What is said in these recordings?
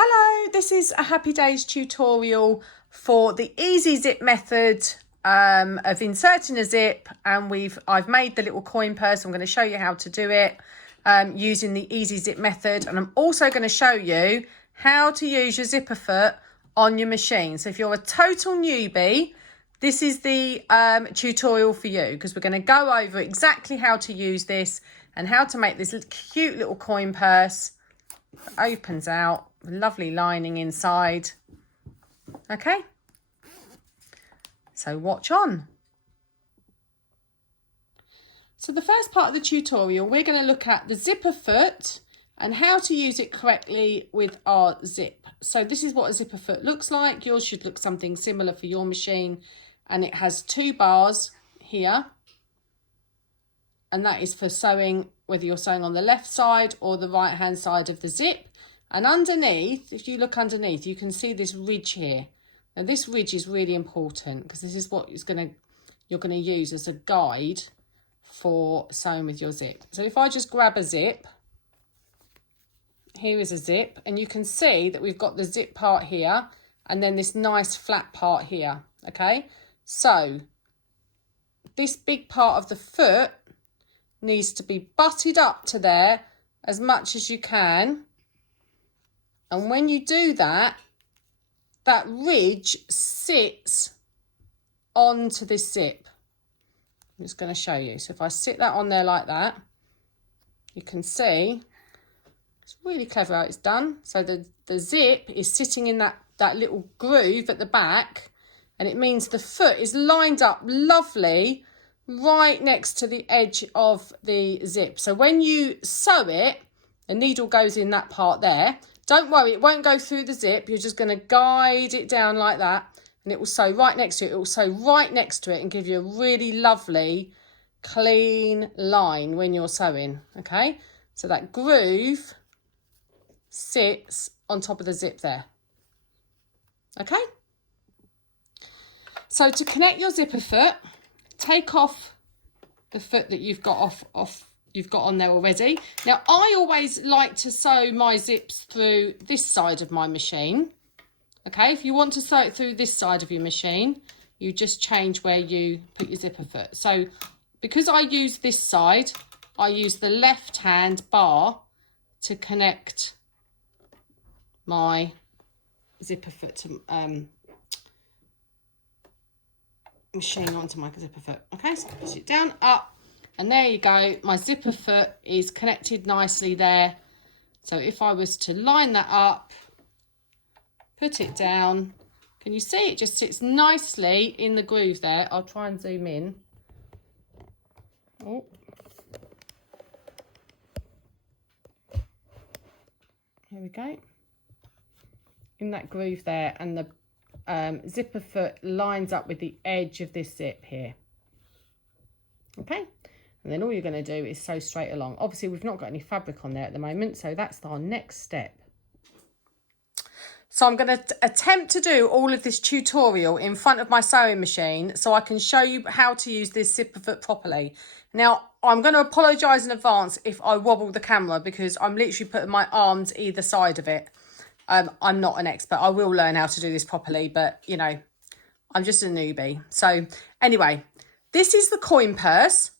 Hello, this is a Happy Days tutorial for the easy zip method of inserting a zip, and I've made the little coin purse. I'm going to show you how to do it using the easy zip method, and I'm also going to show you how to use your zipper foot on your machine. So if you're a total newbie, this is the tutorial for you, because we're going to go over exactly how to use this and how to make this cute little coin purse. It opens out, lovely lining inside. Okay, so watch on. So the first part of the tutorial, we're going to look at the zipper foot and how to use it correctly with our zip. So this is what a zipper foot looks like. Yours should look something similar for your machine, and it has two bars here, and that is for sewing, whether you're sewing on the left side or the right hand side of the zip. And underneath, if you look underneath, you can see this ridge here. Now this ridge is really important because this is what you're going to use as a guide for sewing with your zip. So if I just grab a zip, here is a zip, and you can see that we've got the zip part here and then this nice flat part here. Okay, so this big part of the foot needs to be butted up to there as much as you can. And when you do that, that ridge sits onto this zip. I'm just going to show you. So if I sit that on there like that, you can see it's really clever how it's done. So the zip is sitting in that little groove at the back, and it means the foot is lined up lovely right next to the edge of the zip. So when you sew it, the needle goes in that part there. Don't worry, it won't go through the zip. You're just going to guide it down like that, and it will sew right next to it. It will sew right next to it and give you a really lovely, clean line when you're sewing, okay? So that groove sits on top of the zip there, okay? So to connect your zipper foot, take off the foot that you've got you've got on there already. Now, I always like to sew my zips through this side of my machine. Okay, if you want to sew it through this side of your machine, you just change where you put your zipper foot. So because I use this side, I use the left hand bar to connect my zipper foot to machine onto my zipper foot. Okay, so push it down, up, and there you go. My zipper foot is connected nicely there. So if I was to line that up, put it down, can you see it just sits nicely in the groove there? I'll try and zoom in. Oh, here we go. In that groove there, and the zipper foot lines up with the edge of this zip here. Okay, and then all you're going to do is sew straight along. Obviously we've not got any fabric on there at the moment, so that's our next step. So I'm going to attempt to do all of this tutorial in front of my sewing machine so I can show you how to use this zipper foot properly. Now, I'm going to apologise in advance if I wobble the camera, because I'm literally putting my arms either side of it. I'm not an expert. I will learn how to do this properly, but, you know, I'm just a newbie. So anyway, this is the coin purse.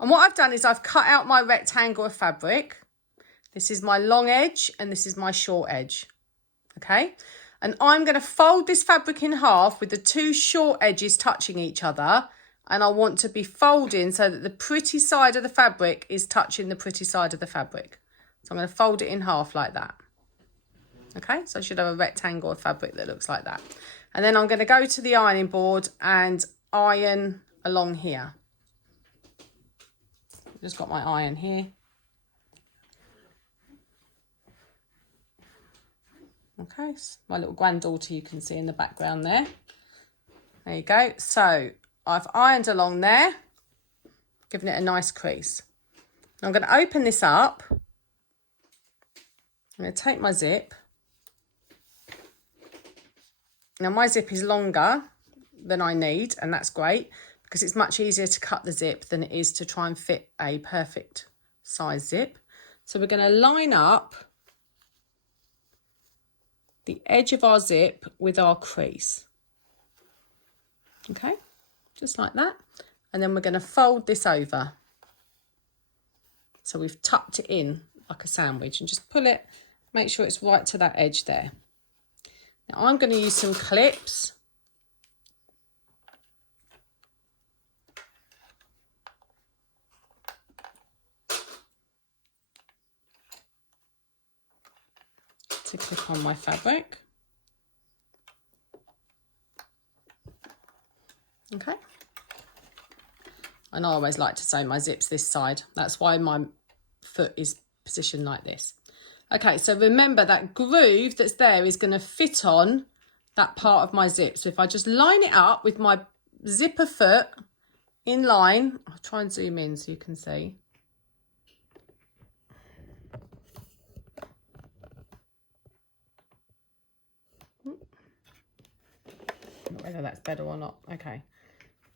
And what I've done is I've cut out my rectangle of fabric. This is my long edge and this is my short edge. Okay. And I'm going to fold this fabric in half with the two short edges touching each other. And I want to be folding so that the pretty side of the fabric is touching the pretty side of the fabric. So I'm going to fold it in half like that. Okay, so I should have a rectangle of fabric that looks like that. And then I'm going to go to the ironing board and iron along here. Just got my iron here. Okay, so my little granddaughter you can see in the background there. There you go. So I've ironed along there, giving it a nice crease. I'm going to open this up. I'm going to take my zip. Now my zip is longer than I need, and that's great because it's much easier to cut the zip than it is to try and fit a perfect size zip. So we're going to line up the edge of our zip with our crease. Okay, just like that. And then we're going to fold this over. So we've tucked it in like a sandwich, and just pull it, make sure it's right to that edge there. Now I'm going to use some clips. To clip on my fabric. Okay. And I always like to sew my zips this side. That's why my foot is positioned like this. Okay, so remember that groove that's there is going to fit on that part of my zip. So if I just line it up with my zipper foot in line, I'll try and zoom in so you can see. Whether that's better or not. Okay,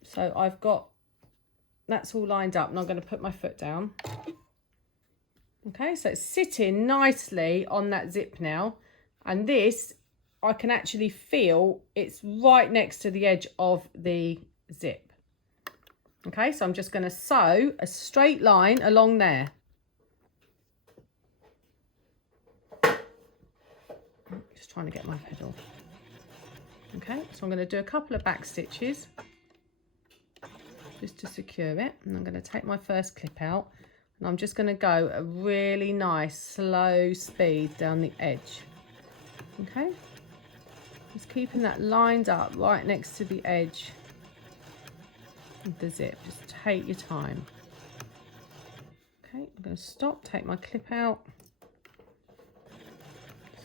so I've got, that's all lined up, and I'm going to put my foot down. Okay, so it's sitting nicely on that zip now, and this I can actually feel it's right next to the edge of the zip. Okay, so I'm just going to sew a straight line along there. Just trying to get my head off. Okay, so I'm going to do a couple of back stitches just to secure it, and I'm going to take my first clip out, and I'm just going to go a really nice slow speed down the edge. Okay, just keeping that lined up right next to the edge of the zip. Just take your time. Okay, I'm going to stop, take my clip out.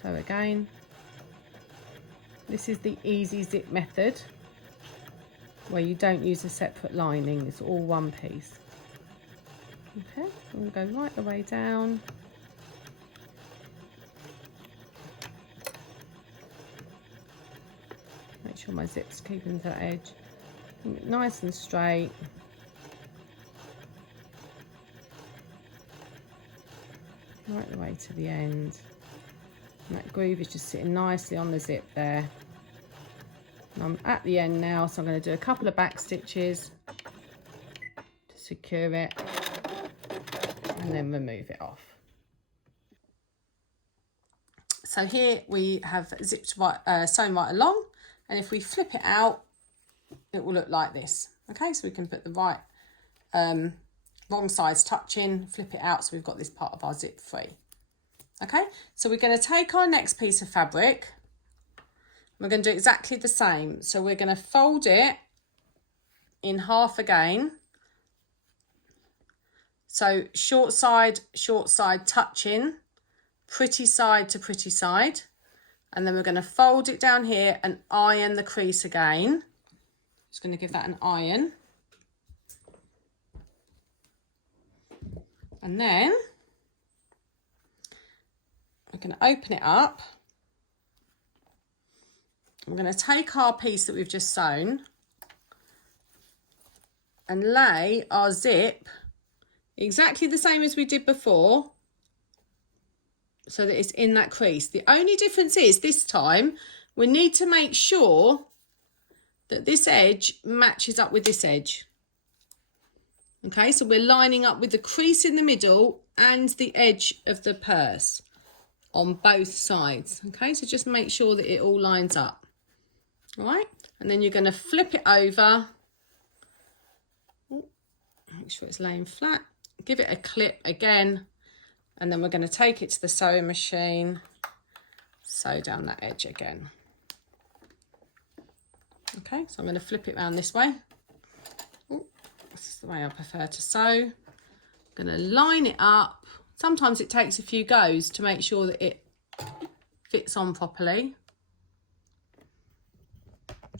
So again, this is the easy zip method, where you don't use a separate lining, it's all one piece. Okay, I'm going to go right the way down. Make sure my zip's keeping to the edge. Nice and straight. Right the way to the end. And that groove is just sitting nicely on the zip there. And I'm at the end now, so I'm going to do a couple of back stitches to secure it, and then remove it off. So here we have zipped right, sewn right along, and if we flip it out, it will look like this. Okay, so we can put the right wrong sides touch in, flip it out, so we've got this part of our zip free. Okay, so we're going to take our next piece of fabric. We're going to do exactly the same. So we're going to fold it in half again. So short side, touch in, pretty side to pretty side. And then we're going to fold it down here and iron the crease again. Just going to give that an iron. And then we're going to open it up. I'm going to take our piece that we've just sewn and lay our zip exactly the same as we did before, so that it's in that crease. The only difference is this time we need to make sure that this edge matches up with this edge. Okay, so we're lining up with the crease in the middle and the edge of the purse on both sides. Okay, so just make sure that it all lines up. All right, and then you're going to flip it over. Ooh, make sure it's laying flat. Give it a clip again, and then we're going to take it to the sewing machine, sew down that edge again. Okay, so I'm going to flip it around this way. Ooh, this is the way I prefer to sew. I'm going to line it up. Sometimes it takes a few goes to make sure that it fits on properly.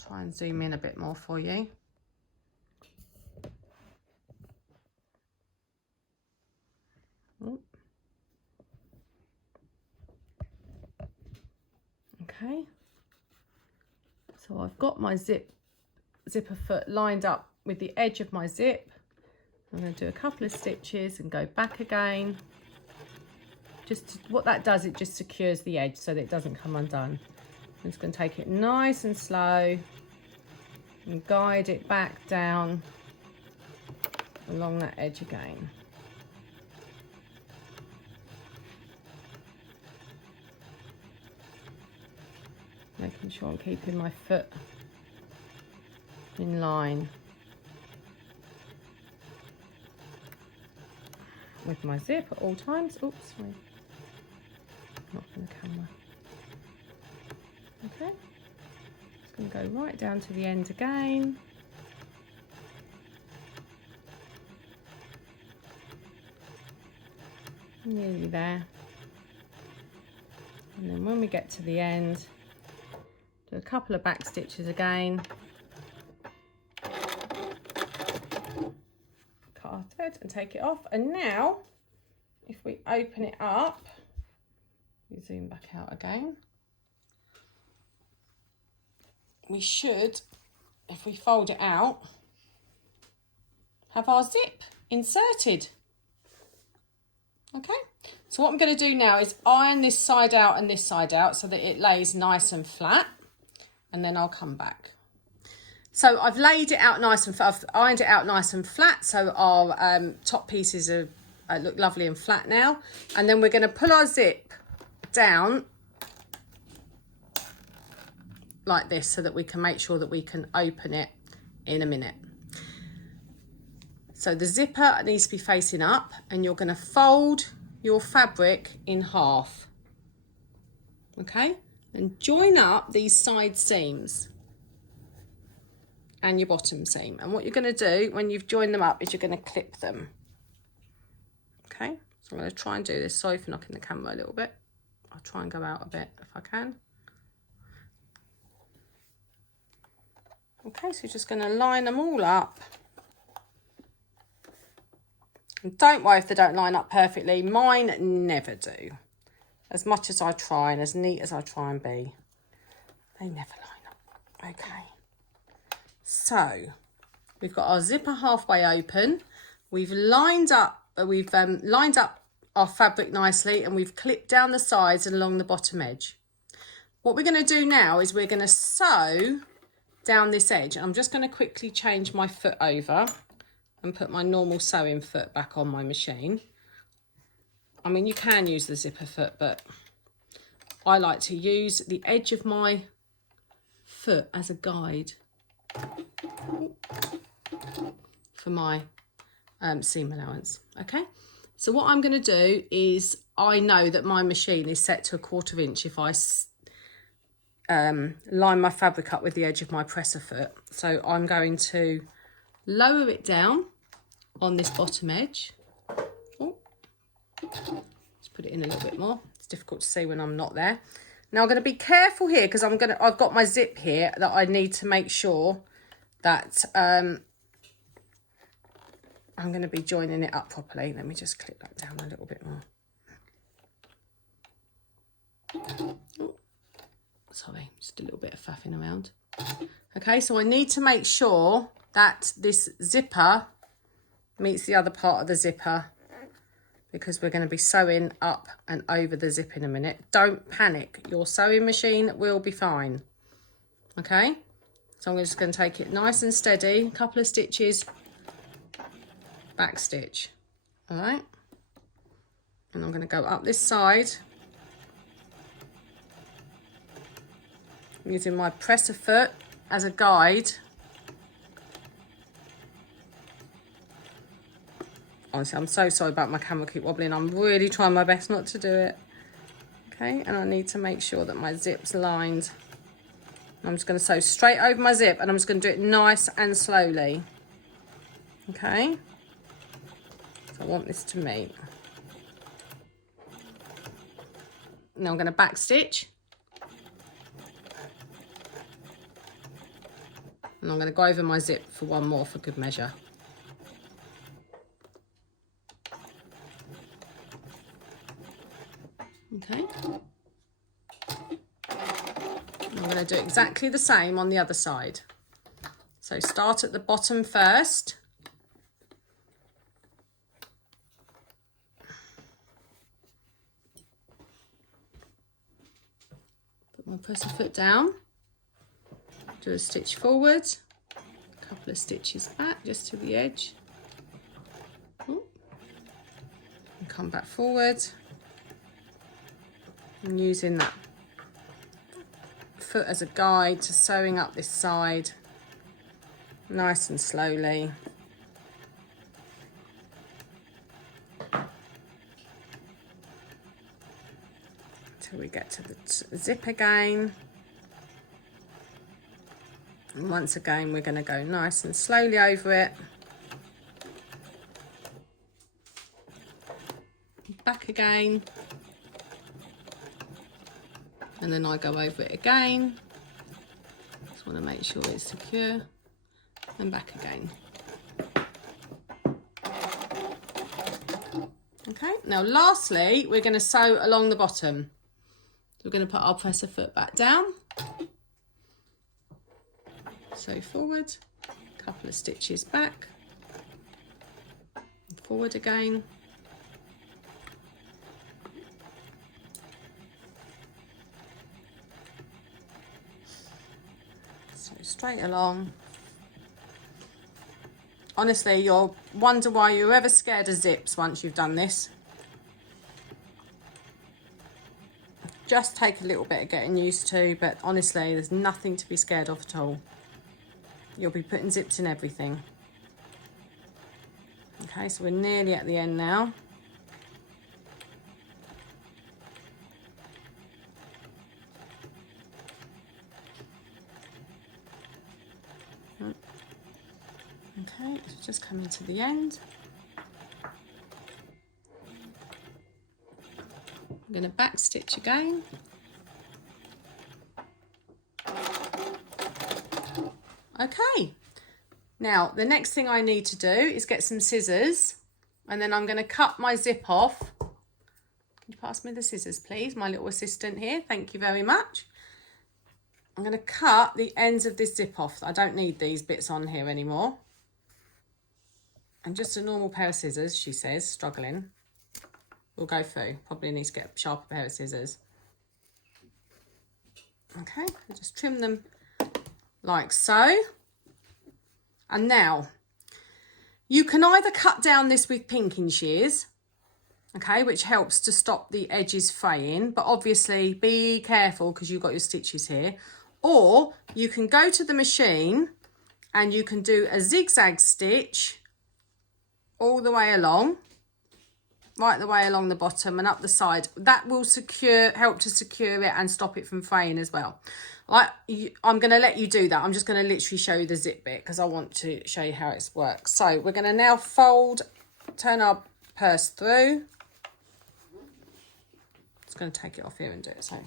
Try and zoom in a bit more for you. Ooh. Okay, so I've got my zipper foot lined up with the edge of my zip. I'm going to do a couple of stitches and go back again. What that does, it just secures the edge so that it doesn't come undone. I'm just going to take it nice and slow and guide it back down along that edge again. Making sure I'm keeping my foot in line with my zip at all times. Oops, sorry. Not from the camera. Okay. Just going to go right down to the end again. Nearly there. And then when we get to the end, do a couple of back stitches again. Cut our thread and take it off. And now, if we open it up, we zoom back out again. We should, if we fold it out, have our zip inserted. Okay, so what I'm going to do now is iron this side out and this side out so that it lays nice and flat, and then I'll come back. So I've laid it out nice and I've ironed it out nice and flat, so our top pieces are look lovely and flat now. And then we're going to pull our zip down like this so that we can make sure that we can open it in a minute. So the zipper needs to be facing up, and you're going to fold your fabric in half. Okay, and join up these side seams and your bottom seam. And what you're going to do when you've joined them up is you're going to clip them. Okay, so I'm going to try and do this. Sorry for knocking the camera a little bit. I'll try and go out a bit if I can. Okay, so you're just going to line them all up. And don't worry if they don't line up perfectly. Mine never do. As much as I try and as neat as I try and be, they never line up. Okay. So we've got our zipper halfway open. We've lined up our fabric nicely, and we've clipped down the sides and along the bottom edge. What we're going to do now is we're going to sew down this edge. I'm just going to quickly change my foot over and put my normal sewing foot back on my machine. I mean, you can use the zipper foot, but I like to use the edge of my foot as a guide for my seam allowance. Okay, so what I'm going to do is, I know that my machine is set to 1/4 inch if I line my fabric up with the edge of my presser foot. So I'm going to lower it down on this bottom edge. Oh, let's put it in a little bit more. It's difficult to see when I'm not there. Now I'm going to be careful here because I've got my zip here that I need to make sure that I'm going to be joining it up properly. Let me just clip that down a little bit more. Oh, sorry, just a little bit of faffing around. Okay, so I need to make sure that this zipper meets the other part of the zipper, because we're going to be sewing up and over the zip in a minute. Don't panic, your sewing machine will be fine. Okay, so I'm just going to take it nice and steady, a couple of stitches, back stitch. All right, and I'm going to go up this side using my presser foot as a guide. Honestly, I'm so sorry about my camera keep wobbling. I'm really trying my best not to do it. Okay, and I need to make sure that my zip's lined. I'm just going to sew straight over my zip, and I'm just going to do it nice and slowly. Okay, so I want this to meet. Now I'm going to back stitch. And I'm going to go over my zip for one more for good measure. Okay. I'm going to do exactly the same on the other side. So start at the bottom first. Put my pussyfoot down, do a stitch forward, a couple of stitches back just to the edge, and come back forward, and using that foot as a guide to sewing up this side nice and slowly. Till we get to the zip again. And once again, we're going to go nice and slowly over it. Back again. And then I go over it again. Just want to make sure it's secure. And back again. Okay, now lastly, we're going to sew along the bottom. So we're going to put our presser foot back down. Sew forward, a couple of stitches back, and forward again. So straight along. Honestly, you'll wonder why you're ever scared of zips once you've done this. Just take a little bit of getting used to, but honestly, there's nothing to be scared of at all. You'll be putting zips in everything. Okay, so we're nearly at the end now. Okay, it's just coming to the end. I'm going to back stitch again. Okay, now the next thing I need to do is get some scissors, and then I'm going to cut my zip off. Can you pass me the scissors, please, my little assistant here? Thank you very much. I'm going to cut the ends of this zip off. I don't need these bits on here anymore. And just a normal pair of scissors, she says, struggling. We'll go through. Probably need to get a sharper pair of scissors. Okay, I'll just trim them like so. And now, you can either cut down this with pinking shears, okay, which helps to stop the edges fraying, but obviously be careful because you've got your stitches here. Or you can go to the machine and you can do a zigzag stitch all the way along, right the way along the bottom and up the side. That will help to secure it and stop it from fraying as well. I'm going to let you do that. I'm just going to literally show you the zip bit because I want to show you how it works. So we're going to now turn our purse through. Just going to take it off here and do it. So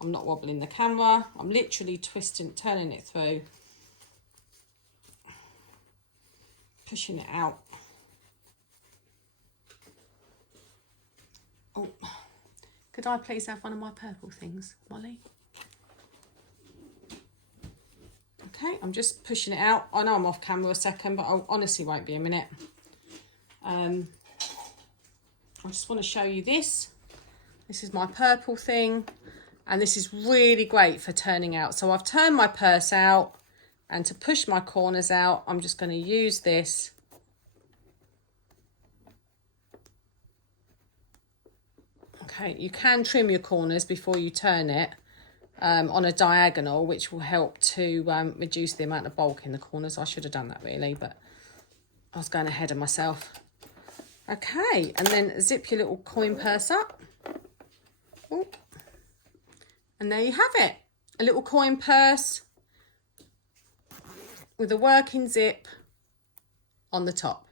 I'm not wobbling the camera. I'm literally turning it through, pushing it out. Oh, could I please have one of my purple things, Molly? Okay, I'm just pushing it out. I know I'm off camera a second, but I honestly won't be a minute. I just want to show you this. This is my purple thing, and this is really great for turning out. So I've turned my purse out, and to push my corners out, I'm just going to use this. Okay, you can trim your corners before you turn it on a diagonal, which will help to reduce the amount of bulk in the corners. I should have done that really, but I was going ahead of myself. Okay, and then zip your little coin purse up. Ooh. And there you have it, a little coin purse with a working zip on the top.